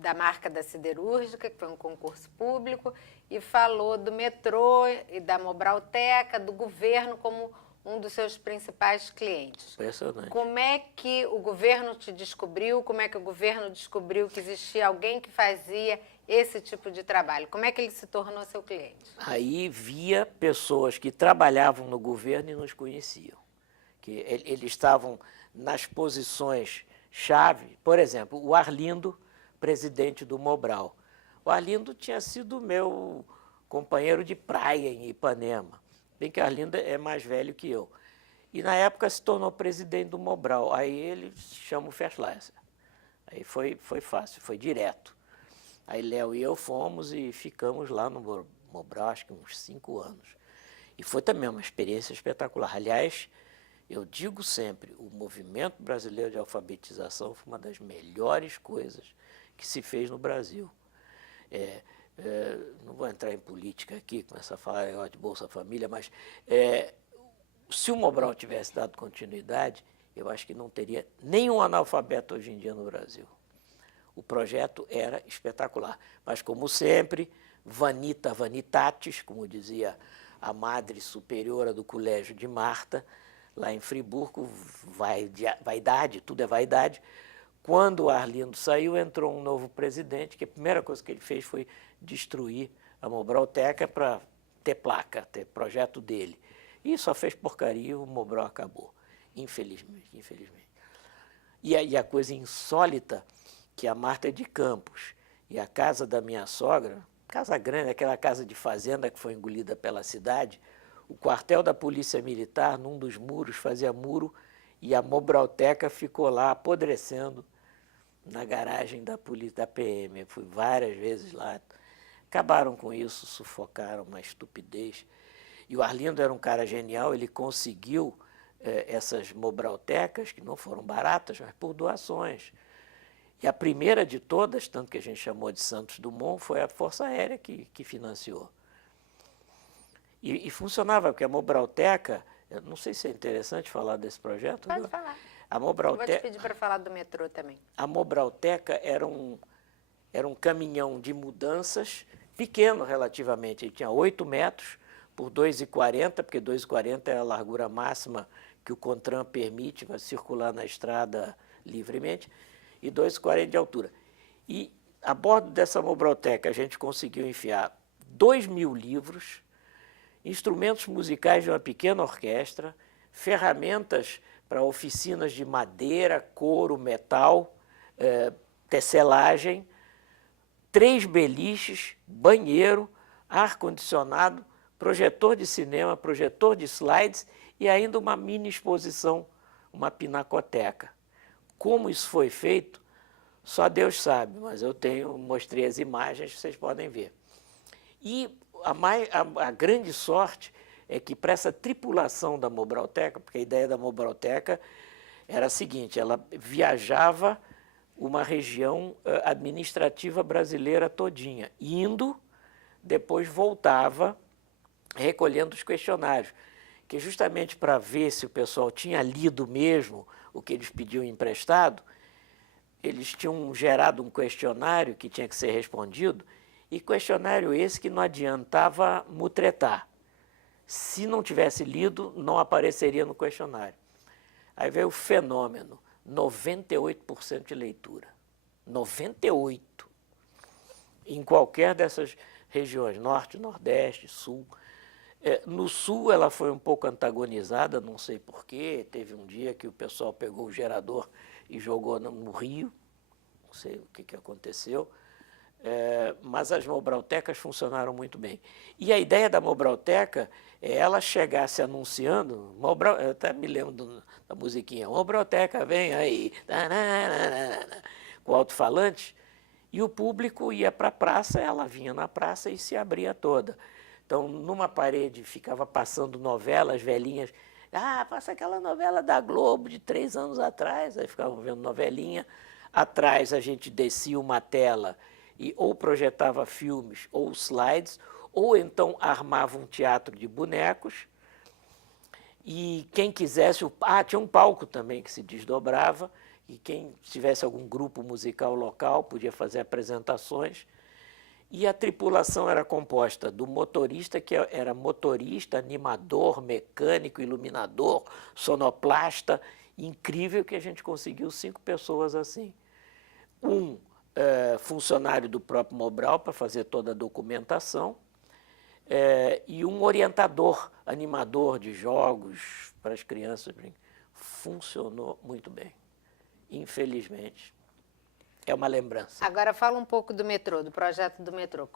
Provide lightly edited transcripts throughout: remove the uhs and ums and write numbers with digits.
da marca da siderúrgica, que foi um concurso público, e falou do metrô e da Mobralteca, do governo como um dos seus principais clientes. Impressionante. Como é que o governo te descobriu? Como é que o governo descobriu que existia alguém que fazia esse tipo de trabalho? Como é que ele se tornou seu cliente? Aí via pessoas que trabalhavam no governo e nos conheciam. Que eles estavam nas posições-chave. Por exemplo, o Arlindo, presidente do Mobral. O Arlindo tinha sido meu companheiro de praia em Ipanema. Bem que o Arlindo é mais velho que eu. E, na época, se tornou presidente do Mobral. Aí ele chama o Ferschleiser. Aí foi fácil, foi direto. Aí Léo e eu fomos e ficamos lá no Mobral, acho que uns 5 anos. E foi também uma experiência espetacular. Aliás, eu digo sempre, o movimento brasileiro de alfabetização foi uma das melhores coisas que se fez no Brasil. Não vou entrar em política aqui, começar a falar de Bolsa Família, mas se o Mobral tivesse dado continuidade, eu acho que não teria nenhum analfabeto hoje em dia no Brasil. O projeto era espetacular. Mas, como sempre, vanita vanitatis, como dizia a madre superiora do colégio de Marta, lá em Friburgo, vaidade, tudo é vaidade. Quando o Arlindo saiu, entrou um novo presidente, que a primeira coisa que ele fez foi destruir a Mobralteca para ter placa, ter projeto dele. E só fez porcaria e o Mobral acabou, infelizmente. E a coisa insólita, que a Marta é de Campos, e a casa da minha sogra, casa grande, aquela casa de fazenda que foi engolida pela cidade, o quartel da Polícia Militar, num dos muros, fazia muro, e a Mobralteca ficou lá apodrecendo na garagem da polícia, da PM. Eu fui várias vezes lá. Acabaram com isso, sufocaram, uma estupidez. E o Arlindo era um cara genial, ele conseguiu essas Mobraltecas, que não foram baratas, mas por doações. E a primeira de todas, tanto que a gente chamou de Santos Dumont, foi a Força Aérea que financiou. E funcionava, porque a Mobralteca, eu não sei se é interessante falar desse projeto. Pode falar. A Mobralteca, eu vou te pedir para falar do metrô também. A Mobralteca era um caminhão de mudanças, pequeno relativamente, ele tinha 8 metros por 2,40, porque 2,40 é a largura máxima que o CONTRAN permite para circular na estrada livremente, e 2,40 de altura. E a bordo dessa Mobralteca a gente conseguiu enfiar 2.000 livros, instrumentos musicais de uma pequena orquestra, ferramentas para oficinas de madeira, couro, metal, tecelagem, 3 beliches, banheiro, ar-condicionado, projetor de cinema, projetor de slides e ainda uma mini exposição, uma pinacoteca. Como isso foi feito, só Deus sabe, mas eu mostrei as imagens, vocês podem ver. E a grande sorte é que para essa tripulação da Mobralteca, porque a ideia da Mobralteca era a seguinte, ela viajava uma região administrativa brasileira todinha, indo, depois voltava recolhendo os questionários, que justamente para ver se o pessoal tinha lido mesmo o que eles pediam emprestado, eles tinham gerado um questionário que tinha que ser respondido, e questionário esse que não adiantava mutretar. Se não tivesse lido, não apareceria no questionário. Aí veio o fenômeno, 98% de leitura. 98%. Em qualquer dessas regiões, Norte, Nordeste, Sul. No Sul ela foi um pouco antagonizada, não sei porquê. Teve um dia que o pessoal pegou o gerador e jogou no rio. Não sei o que aconteceu. Mas as Mobraltecas funcionaram muito bem. E a ideia da Mobralteca é ela chegar se anunciando, eu até me lembro da musiquinha, Mobralteca vem aí, com alto-falante, e o público ia para a praça, ela vinha na praça e se abria toda. Então, numa parede ficava passando novelas velhinhas, passa aquela novela da Globo de 3 anos atrás, aí ficavam vendo novelinha, atrás a gente descia uma tela e ou projetava filmes ou slides, ou então armava um teatro de bonecos, e quem quisesse, tinha um palco também que se desdobrava, e quem tivesse algum grupo musical local podia fazer apresentações. E a tripulação era composta do motorista, que era motorista, animador, mecânico, iluminador, sonoplasta. Incrível que a gente conseguiu 5 pessoas assim. Um funcionário do próprio Mobral para fazer toda a documentação, e um orientador, animador de jogos para as crianças. Funcionou muito bem, infelizmente. É uma lembrança. Agora fala um pouco do metrô, do projeto do metrô.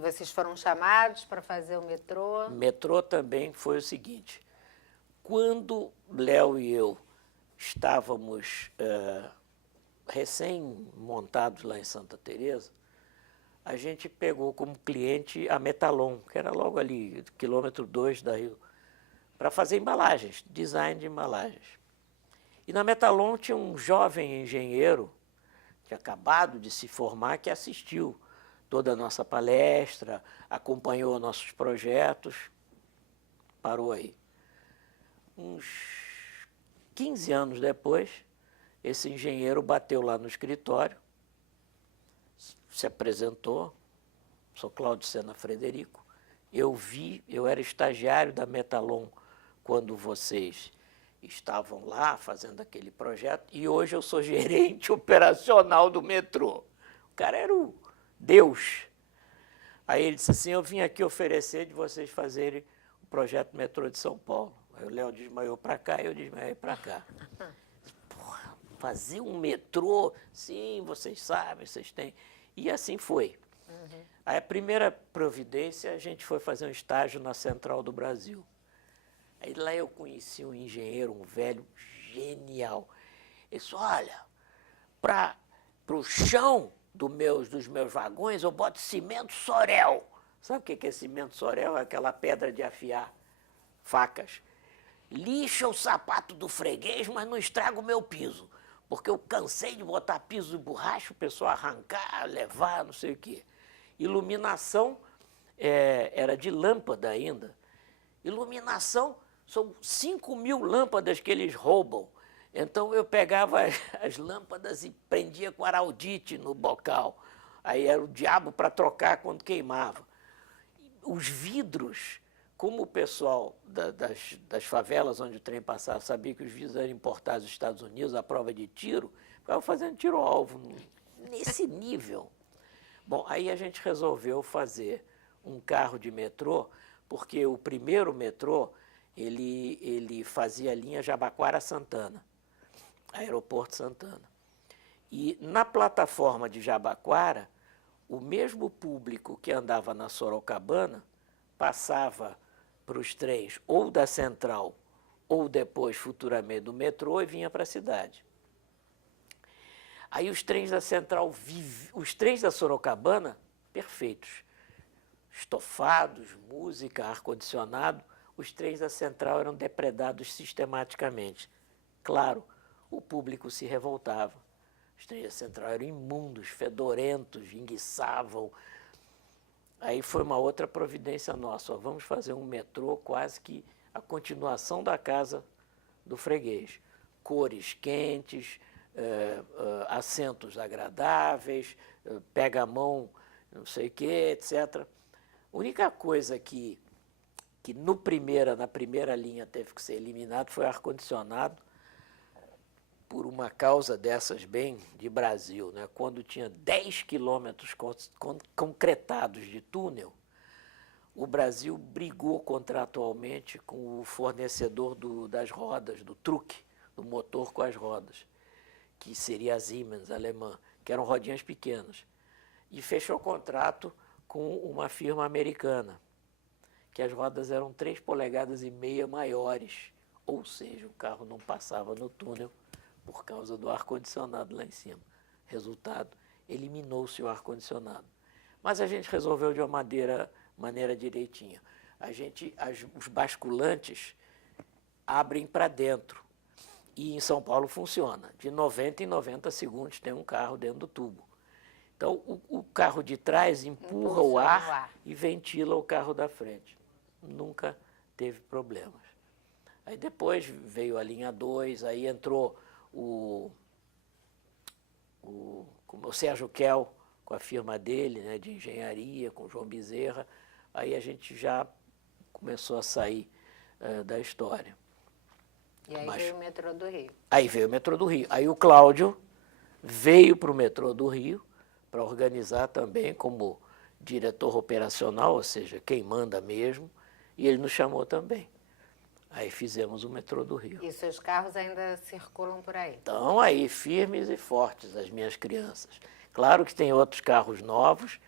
Vocês foram chamados para fazer o metrô? O metrô também foi o seguinte: quando Léo e eu estávamos recém-montados lá em Santa Teresa, a gente pegou como cliente a Metalon, que era logo ali, quilômetro 2 da Rio, para fazer embalagens, design de embalagens. E na Metalon tinha um jovem engenheiro, que acabado de se formar, que assistiu toda a nossa palestra, acompanhou nossos projetos, parou aí. Uns 15 anos depois, esse engenheiro bateu lá no escritório, se apresentou, sou Cláudio Sena Frederico, eu era estagiário da Metalon quando vocês estavam lá fazendo aquele projeto, e hoje eu sou gerente operacional do metrô. O cara era o Deus. Aí ele disse assim: eu vim aqui oferecer de vocês fazerem o projeto Metrô de São Paulo. Aí o Léo desmaiou para cá e eu desmaiei para cá. Porra, fazer um metrô? Sim, vocês sabem, vocês têm. E assim foi. Aí a primeira providência, a gente foi fazer um estágio na Central do Brasil. Aí lá eu conheci um engenheiro, um velho genial. Ele disse: olha, para o chão dos meus vagões eu boto cimento Sorel. Sabe o que é cimento Sorel? É aquela pedra de afiar facas. Lixa o sapato do freguês, mas não estraga o meu piso. Porque eu cansei de botar piso de borracha, o pessoal arrancar, levar, não sei o quê. Iluminação era de lâmpada ainda. Iluminação são 5.000 lâmpadas que eles roubam. Então eu pegava as lâmpadas e prendia com araldite no bocal. Aí era o diabo para trocar quando queimava. Os vidros, como o pessoal das favelas onde o trem passava sabia que os vidros eram importados dos Estados Unidos, à prova de tiro, ficava fazendo tiro-alvo nesse nível. Bom, aí a gente resolveu fazer um carro de metrô, porque o primeiro metrô, ele fazia a linha Jabaquara-Santana, Aeroporto Santana. E na plataforma de Jabaquara, o mesmo público que andava na Sorocabana passava para os trens ou da Central ou depois, futuramente, do metrô e vinha para a cidade. Aí os trens da Central, os trens da Sorocabana, perfeitos. Estofados, música, ar-condicionado. Os trens da Central eram depredados sistematicamente. Claro, o público se revoltava. Os trens da Central eram imundos, fedorentos, enguiçavam. Aí foi uma outra providência nossa. Vamos fazer um metrô quase que a continuação da casa do freguês. Cores quentes, assentos agradáveis, pega-mão, não sei o quê, etc. A única coisa que na primeira linha teve que ser eliminado foi o ar-condicionado, por uma causa dessas bem de Brasil, né? Quando tinha 10 quilômetros concretados de túnel, o Brasil brigou contratualmente com o fornecedor das rodas, do truque, do motor com as rodas, que seria a Siemens alemã, que eram rodinhas pequenas, e fechou contrato com uma firma americana, que as rodas eram 3,5 polegadas maiores, ou seja, o carro não passava no túnel por causa do ar-condicionado lá em cima. Resultado, eliminou-se o ar-condicionado. Mas a gente resolveu de uma maneira direitinha. Os basculantes abrem para dentro. E em São Paulo funciona. De 90 em 90 segundos tem um carro dentro do tubo. Então, o carro de trás empurra o ar e ventila o carro da frente. Nunca teve problemas. Aí depois veio a linha 2, aí entrou o Sérgio Kell, com a firma dele, né, de engenharia, com o João Bezerra, aí a gente já começou a sair da história. E aí veio o metrô do Rio. Aí veio o metrô do Rio. Aí o Cláudio veio para o metrô do Rio para organizar também como diretor operacional, ou seja, quem manda mesmo, e ele nos chamou também. Aí fizemos o metrô do Rio. E seus carros ainda circulam por aí? Estão aí firmes e fortes as minhas crianças. Claro que tem outros carros novos,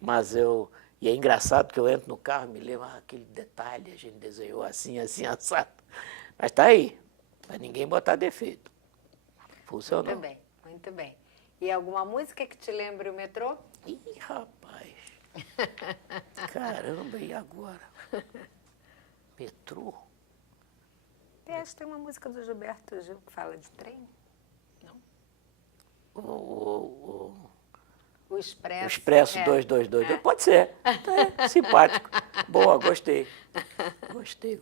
mas e é engraçado que eu entro no carro e me lembro aquele detalhe, a gente desenhou assim, assim, assado. Mas está aí, para ninguém botar defeito. Funcionou. Muito bem, muito bem. E alguma música que te lembre o metrô? Ih, rapaz. Caramba, e agora? Metrô? Acho que tem uma música do Gilberto Gil que fala de trem. Não? O Expresso. O Expresso 222. Pode ser. É, simpático. Boa, gostei. Gostei.